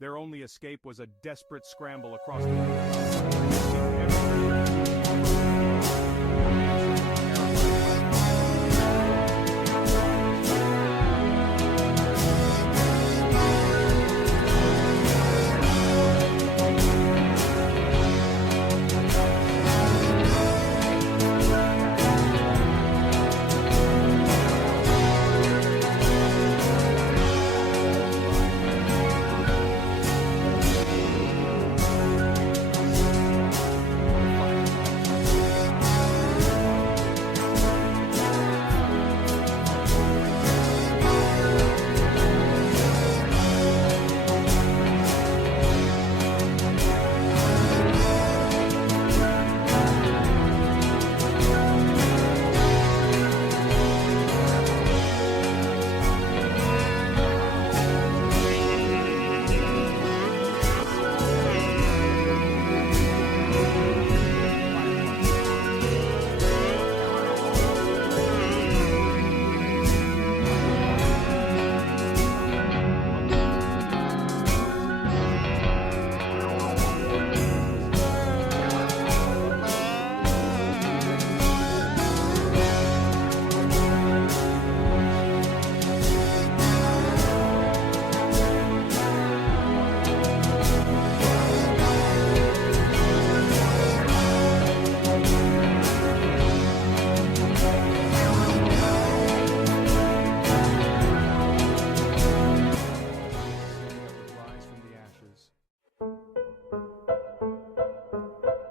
Their only escape was a desperate scramble across the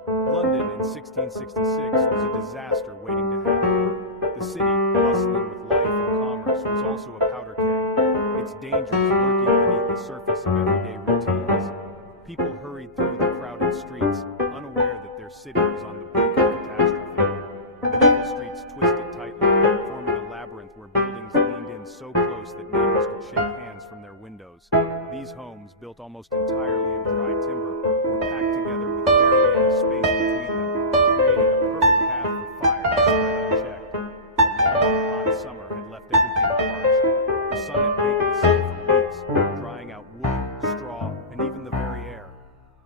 London in 1666 was a disaster waiting to happen. The city, bustling with life and commerce, was also a powder keg, its dangers lurking beneath the surface of everyday routines. People hurried through the crowded streets, unaware that their city was on the brink of catastrophe. Medieval streets twisted tightly, forming a labyrinth where buildings leaned in so close that neighbors could shake hands from their windows. These homes, built almost entirely of dry timber, were packed together with barely any space between them, creating a perfect path for fire to spread unchecked. A long, hot summer had left everything parched. The sun had baked the city for weeks, drying out wood, straw, and even the very air.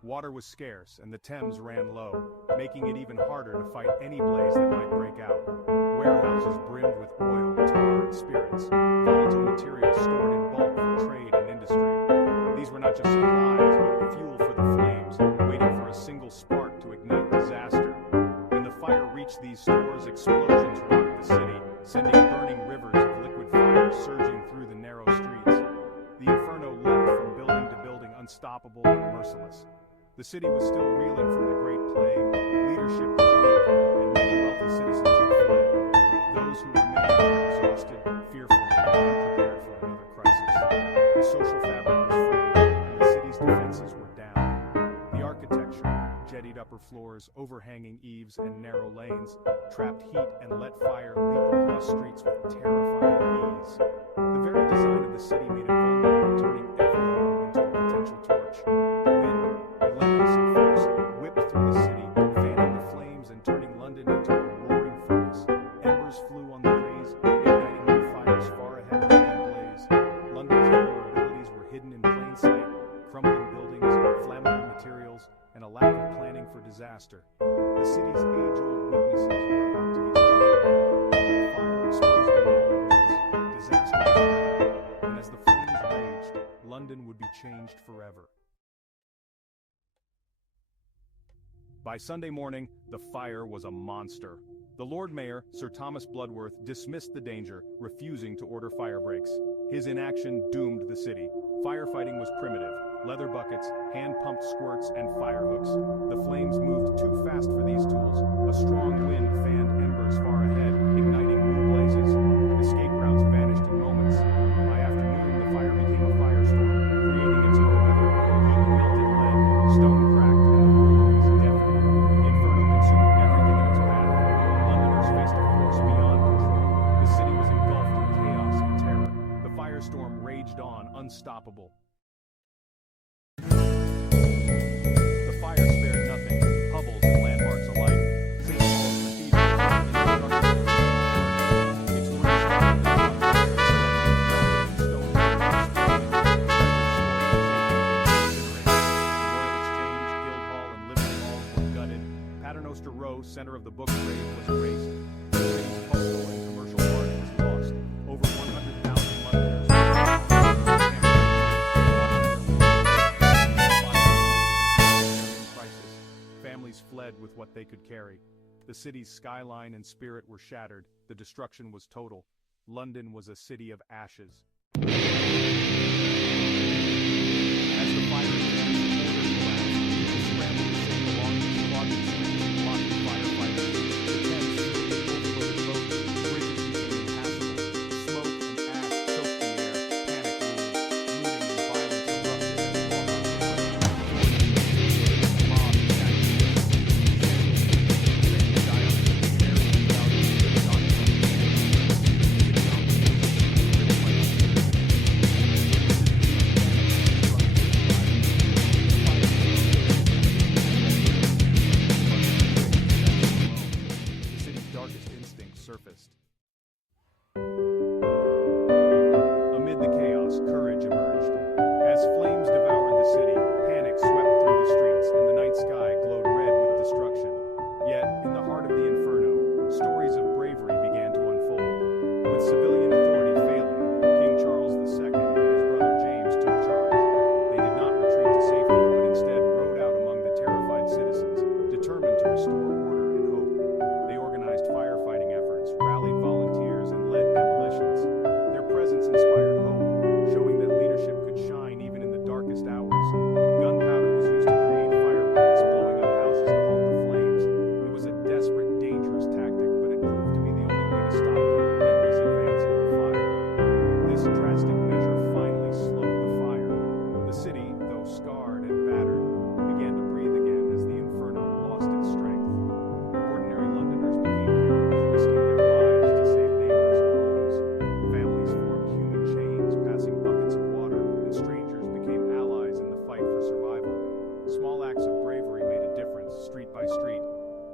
Water was scarce, and the Thames ran low, making it even harder to fight any blaze that might break out. Warehouses brimmed with oil, tar, and spirits, volatile materials stored in bulk for trade and industry. These were not just supplies, but fuel for the flames, waiting for a single spark to ignite disaster. When the fire reached these stores, explosions rocked the city, sending burning rivers of liquid fire surging through the narrow streets. The inferno leapt from building to building, unstoppable and merciless. The city was still reeling from the Great Plague, leadership was weak, and many wealthy citizens had fled. Those who remained were exhausted, fearful, and unprepared for another crisis. The social fabric was frayed, and the city's defenses were down. The architecture, jettied upper floors, overhanging eaves, and narrow lanes, trapped heat and let fire leap across streets with terrifying ease. The very design of the city made it vulnerable, turning every home into a potential torch. The wind, relentless and fierce, whipped through the city, fanning the flames and turning London into a roaring furnace. Embers flew on the breeze, igniting new fires far ahead of the main blaze. London's vulnerabilities were hidden in plain sight: crumbling buildings, flammable materials, and a lack of planning for disaster. The city's age-old weaknesses were about to be exploited. The fire exposed them all at once. Disaster was inevitable, and as the flames raged, London would be changed forever. By Sunday morning, the fire was a monster. The Lord Mayor, Sir Thomas Bloodworth, dismissed the danger, refusing to order fire breaks. His inaction doomed the city. Firefighting was primitive: leather buckets, hand-pumped squirts, and fire hooks. The flames moved too fast for these tools. A strong wind fanned embers far ahead, igniting new blazes. Escape routes vanished in moments. By afternoon, the fire became a firestorm, creating its own weather. Heat melted lead, stone cracked, and the roar was deafening. The inferno consumed everything in its path. Londoners faced a force beyond control. The city was engulfed in chaos and terror. The firestorm raged on, unstoppable. The fire spared nothing, hovels and landmarks alike. St. Paul's Cathedral, its wooden structures caught fire, stone gutted, Paternoster Row, center of the book trade, was erased. The city's postal and commercial art was lost. Over 100,000 Londoners crisis. Families fled with what they could carry. The city's skyline and spirit were shattered. The destruction was total. London was a city of ashes. As the fire collapsed, people scrambled to save belongings, clogging streets, and blocking firefighters. The tents, overloaded roads, bridges became impassable. Smoke and ash choked the air. Panic ruled. Looting and violence erupted as mob attacked. Surfaced. Amid the chaos, courage emerged. As flames devoured the city, panic swept through the streets, and the night sky glowed red with destruction. Yet, in the heart of the inferno, stories of bravery began to unfold. With civilian authority failing, King Charles II and his brother James took charge. They did not retreat to safety, but instead rode out among the terrified citizens, determined to restore order and hope. They organized firefighting efforts, rallied volunteers, and led demolitions. Their presence inspired hope, showing that leadership could shine even in the darkest hours. Gunpowder was used to create fire plants, blowing up houses to halt the flames. It was a desperate, dangerous tactic, but it proved to be the only way to stop the relentless advance of the fire. This drastic measure finally slowed the fire. The city, though scarred and battered, began to breathe again as the inferno lost its strength. Ordinary Londoners became heroes, risking their lives to save neighbors and homes. Families formed human chains, passing buckets of water, and strangers became allies in the fight for survival. Small acts of bravery made a difference, street by street.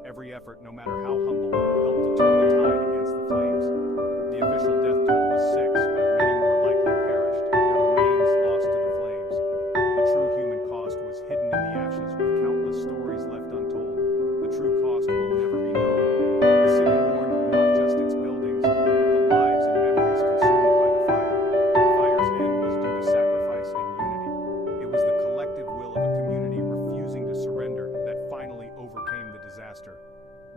Every effort, no matter how humble, helped to turn the tide against the flames. The official death toll was 6, but many more likely perished, their remains lost to the flames. The true human cost was hidden in the ashes, with countless stories left untold. The true cost will never be known. The city mourned not just its buildings, but the lives and memories consumed by the fire. The fire's end was due to sacrifice and unity. It was the collective will of a community refusing to surrender that finally overcame the disaster.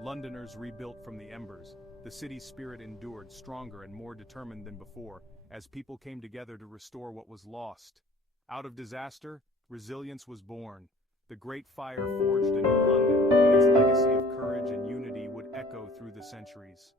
Londoners rebuilt from the embers. The city's spirit endured, stronger and more determined than before, as people came together to restore what was lost. Out of disaster, resilience was born. The Great Fire forged a new London, and its legacy of courage and unity would echo through the centuries.